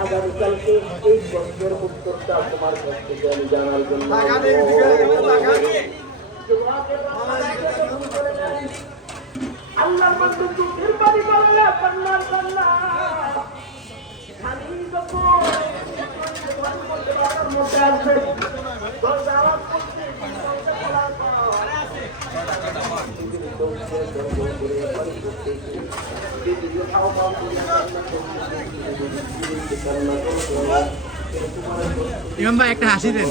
আগামীকালকে এই প্রশ্নের উত্তরটা তোমার কাছ থেকে আমি জানার জন্য আল্লাহ বন্ধু চোখের বাড়ি বলে পান্নার পান্না খালি যখন মধ্যে আসবে ইমাম ভাই একটা হাসি দেন।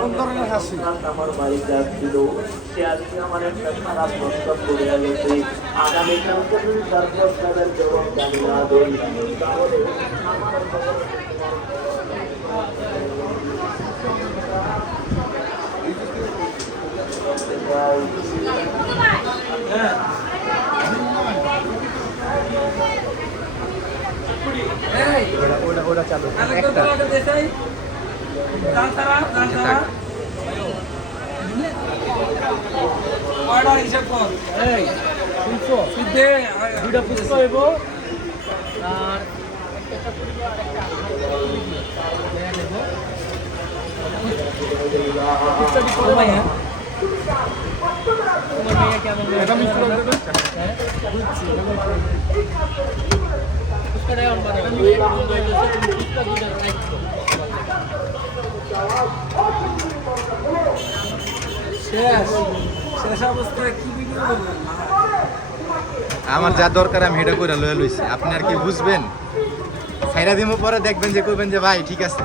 কোন ধরনের হাসি? আমার বাড়িতে আসছিল, সে আজকে আমার একটা খারাপ প্রস্তাব করে গেছে। আগামীকালকে যদি তার প্রস্তাবের জবাব জানি না দেই তাহলে আমার ওটা চালু একটা দুইটা পুষ্প হইব আর আমার যা দরকার আমি এটা করে লয়ে লইছি। আপনি আর কি বুঝবেন? ছাইরা দিমু পরে দেখবেন যে কইবেন যে ভাই ঠিক আছে।